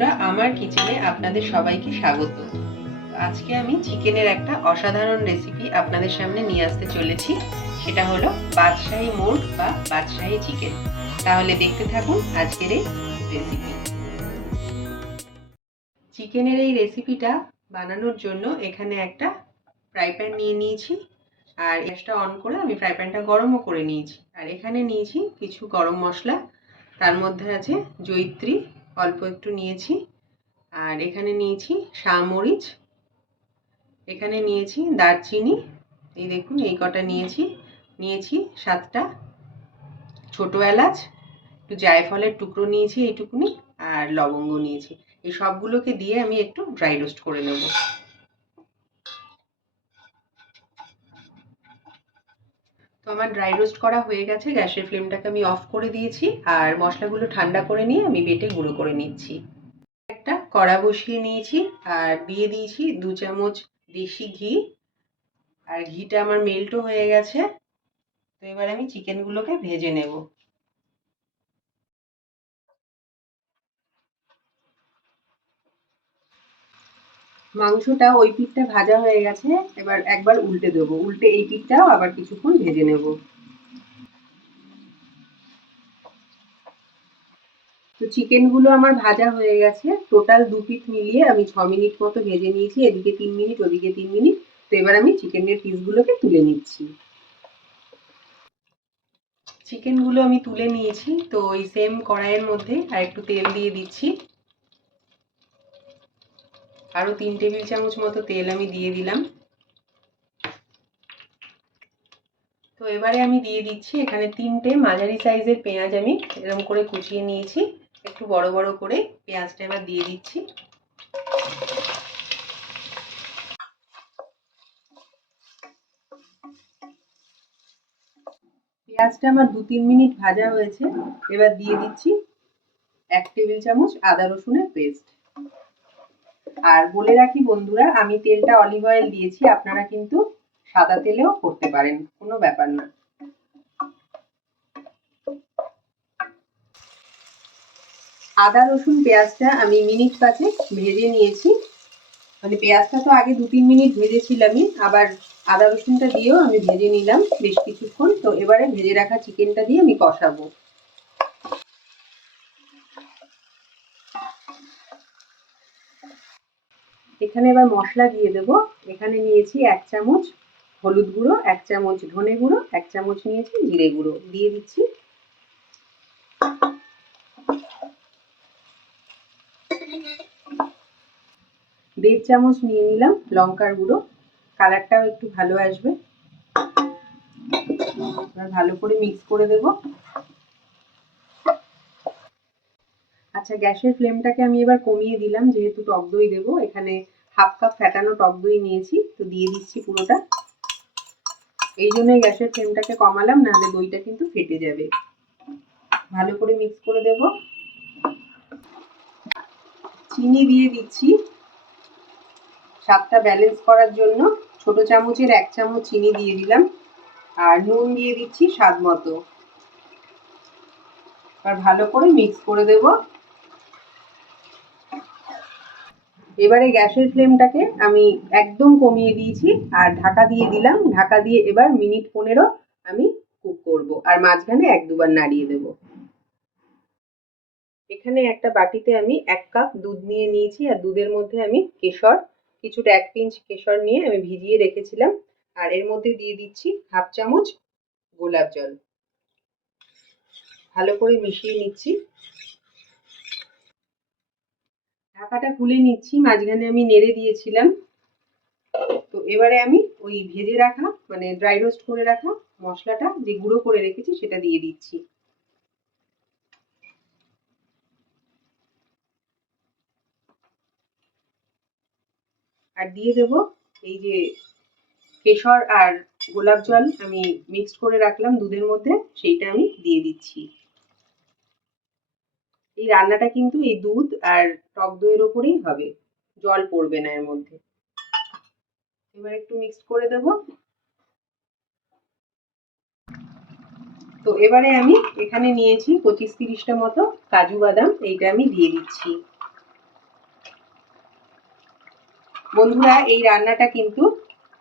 আমার কিচেনে আপনাদের সবাইকে স্বাগত। আজকে আমি চিকেনের একটা অসাধারণ রেসিপি আপনাদের সামনে নিয়ে আসতে চলেছি। সেটা হলো বাদশাহী মোল্ড বা বাদশাহী চিকেন। তাহলে দেখতে থাকুন আজকের এই রেসিপি চিকেনের এই রেসিপিটা বানানোর জন্য এখানে একটা ফ্রাই প্যান নিয়ে নিয়েছি। আর গ্যাসটা অন করে আমি ফ্রাই প্যানটা গরমও করে নিয়েছি। আর এখানে নিয়েছি কিছু গরম মশলা। তার মধ্যে আছে জৈত্রী অল্প একটু নিয়েছি। আর এখানে নিয়েছি শামরিচ এখানে নিয়েছি দারচিনি। এই দেখুন, এই কটা নিয়েছি। নিয়েছি সাতটা ছোটো এলাচ, একটু জায়ফলের টুকরো নিয়েছি এইটুকুনি, আর লবঙ্গ নিয়েছি। এই সবগুলোকে দিয়ে আমি একটু ড্রাই রোস্ট করে নেব। তো আমার ড্রাই রোস্ট করা হয়ে গেছে, গ্যাসের ফ্লেমটাকে আমি অফ করে দিয়েছি আর মশলাগুলো ঠান্ডা করে নিয়ে আমি বেটে গুঁড়ো করে নিচ্ছি। একটা কড়া বসিয়ে নিয়েছি আর দিয়ে দিয়েছি দু চামচ দেশি ঘি। আর ঘিটা আমার মেল্টও হয়ে গেছে। তো এবার আমি চিকেনগুলোকে ভেজে নেব। মাংসটা ওই পিঠটা ভাজা হয়ে গেছে, এবার একবার উল্টে দেবো। উল্টে এই পিঠটাও আবার কিছুক্ষণ ভেজে নেব। তো চিকেনগুলো আমার ভাজা হয়ে গেছে। টোটাল দু পিঠ মিলিয়ে আমি ছ মিনিট মতো ভেজে নিয়েছি, এদিকে তিন মিনিট, ওদিকে তিন মিনিট। তো এবার আমি চিকেনের পিসগুলোকে তুলে নিচ্ছি। চিকেনগুলো আমি তুলে নিয়েছি, তো ওই সেম কড়াইয়ের মধ্যে আর একটু তেল দিয়ে দিচ্ছি। আরও তিন টেবিল চামচ মতো তেল আমি দিয়ে দিলাম। তো এবারে আমি দিয়ে দিচ্ছি এখানে তিনটে মাঝারি সাইজের পেঁয়াজ আমি এরকম করে কুচিয়ে নিয়েছি। একটু বড় বড় করে পেঁয়াজটা এবার দিয়ে দিচ্ছি। পেঁয়াজটা আমার দু তিন মিনিট ভাজা হয়েছে। এবার দিয়ে দিচ্ছি এক টেবিল চামচ আদা রসুনের পেস্ট। আর বলে রাখি বন্ধুরা, আমি তেলটা অলিভ অয়েল দিয়েছি, আপনারা কিন্তু সাদা তেলেও করতে পারেন, কোনো ব্যাপার না। আদা, রসুন, পেঁয়াজটা আমি মিনিট পাঁচে ভেজে নিয়েছি। মানে পেঁয়াজটা তো আগে দু তিন মিনিট ভেজেছিলামই, আবার আদা, রসুনটা দিয়েও আমি ভেজে নিলাম বেশ কিছুক্ষণ। তো এবারে ভেজে রাখা চিকেনটা দিয়ে আমি কষাবো। এখানে এবার মশলা দিয়ে দেব। এখানে নিয়েছি এক চামচ হলুদ গুঁড়ো, এক চামচ ধনে গুঁড়ো, এক চামচ নিয়েছি জিরে গুঁড়ো। দিয়ে দিচ্ছি। দেড় চামচ নিয়ে নিলাম লঙ্কার গুঁড়ো। কালারটাও একটু ভালো আসবে। ভালো করে মিক্স করে দেব। আচ্ছা গ্যাসের ফ্লেমটাকে আমি এবার কমিয়ে দিলাম, যেহেতু টক দই দেবো। এখানে হাফ কাপ ফ্যাটানো টক দই নিয়েছি, তো দিয়ে দিচ্ছি পুরোটা। এই জন্যই গ্যাসের ফ্লেমটাকে কমালাম, নাহলে দইটা কিন্তু ফেটে যাবে। ভালো করে মিক্স করে দেব। চিনি দিয়ে দিচ্ছি। স্বাদটা ব্যালেন্স করার জন্য ছোট চামচের এক চামচ চিনি দিয়ে দিলাম, আর নুন দিয়ে দিচ্ছি স্বাদ মতো। আর ভালো করে মিক্স করে দেব। এবারে গ্যাসের ফ্লেমটাকে আমি একদম কমিয়ে দিয়েছি আর ঢাকা দিয়ে দিলাম। ঢাকা দিয়ে এবার মিনিট পনেরো আমি কুক করব আর মাঝখানে এক দুবার নাড়িয়ে দেব। এখানে একটা বাটিতে আমি এক কাপ দুধ নিয়ে নিয়েছি আর দুধের মধ্যে আমি কেশর, কিছুটা এক পিঞ্চ কেশর নিয়ে আমি ভিজিয়ে রেখেছিলাম আর এর মধ্যে দিয়ে দিচ্ছি হাফ চামচ গোলাপ জল। ভালো করে মিশিয়ে নিচ্ছি। ঢাকাটা খুলে নিচ্ছি, মাঝখানে আমি নেড়ে দিয়েছিলাম। তো এবারে আমি ওই ভেজে রাখা মানে ড্রাই রোস্ট করে রাখা মশলাটা, যে গুঁড়ো করে রেখেছি সেটা দিয়ে দিচ্ছি। আর দিয়ে দেব এই যে কেশর আর গোলাপ জল আমি মিক্সড করে রাখলাম দুধের মধ্যে, সেইটা আমি দিয়ে দিচ্ছি। এই রান্নাটা কিন্তু এই দুধ আর টক দইয়ের ওপরেই হবে। জল পড়বে না এর মধ্যে। এবার একটু মিক্সড করে দেব। তো এবারে আমি এখানে নিয়েছি পঁচিশ তিরিশটা মতো কাজু বাদাম, এইটা আমি দিয়ে দিচ্ছি। বন্ধুরা, এই রান্নাটা কিন্তু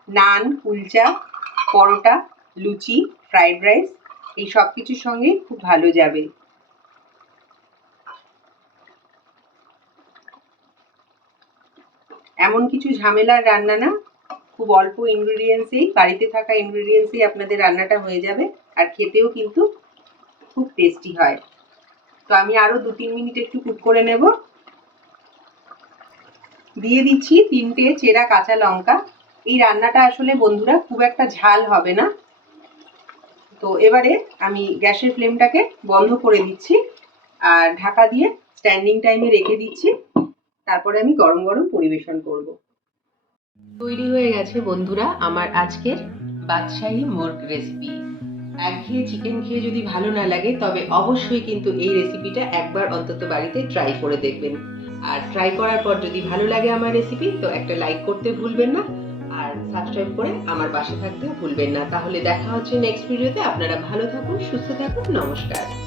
নান, কুলচা, পরোটা, লুচি, ফ্রাইড রাইস, এই সব কিছুর সঙ্গে খুব ভালো যাবে। এমন কিছু ঝামেলার রান্না না, খুব অল্প ইনগ্রিডিয়েন্টসেই বাড়িতে থাকা ইনগ্রিডিয়েন্টসেই আপনাদের রান্নাটা হয়ে যাবে, আর খেতেও কিন্তু খুব টেস্টি হয়। তো আমি আরও দু তিন মিনিট একটু কুক করে নেব। দিয়ে দিচ্ছি তিনটে চেরা কাঁচা লঙ্কা। এই রান্নাটা আসলে বন্ধুরা খুব একটা ঝাল হবে না। তো এবারে আমি গ্যাসের ফ্লেমটাকে বন্ধ করে দিচ্ছি, আর ঢাকা দিয়ে স্ট্যান্ডিং টাইমে রেখে দিচ্ছি। তারপরে আমি গরম গরম পরিবেশন করব। তৈরি হয়ে গেছে বন্ধুরা আমার আজকের বাদশাহী মোর্গ রেসিপি একঘেয়ে চিকেন খেয়ে যদি ভালো না লাগে, তবে অবশ্যই কিন্তু এই রেসিপিটা একবার অন্তত বাড়িতে ট্রাই করে দেখবেন। আর ট্রাই করার পর যদি ভালো লাগে আমার রেসিপি তো একটা লাইক করতে ভুলবেন না। আর সাবস্ক্রাইব করে আমার পাশে থাকতেও ভুলবেন না। তাহলে দেখা হচ্ছে নেক্সট ভিডিওতে আপনারা ভালো থাকুন, সুস্থ থাকুন, নমস্কার।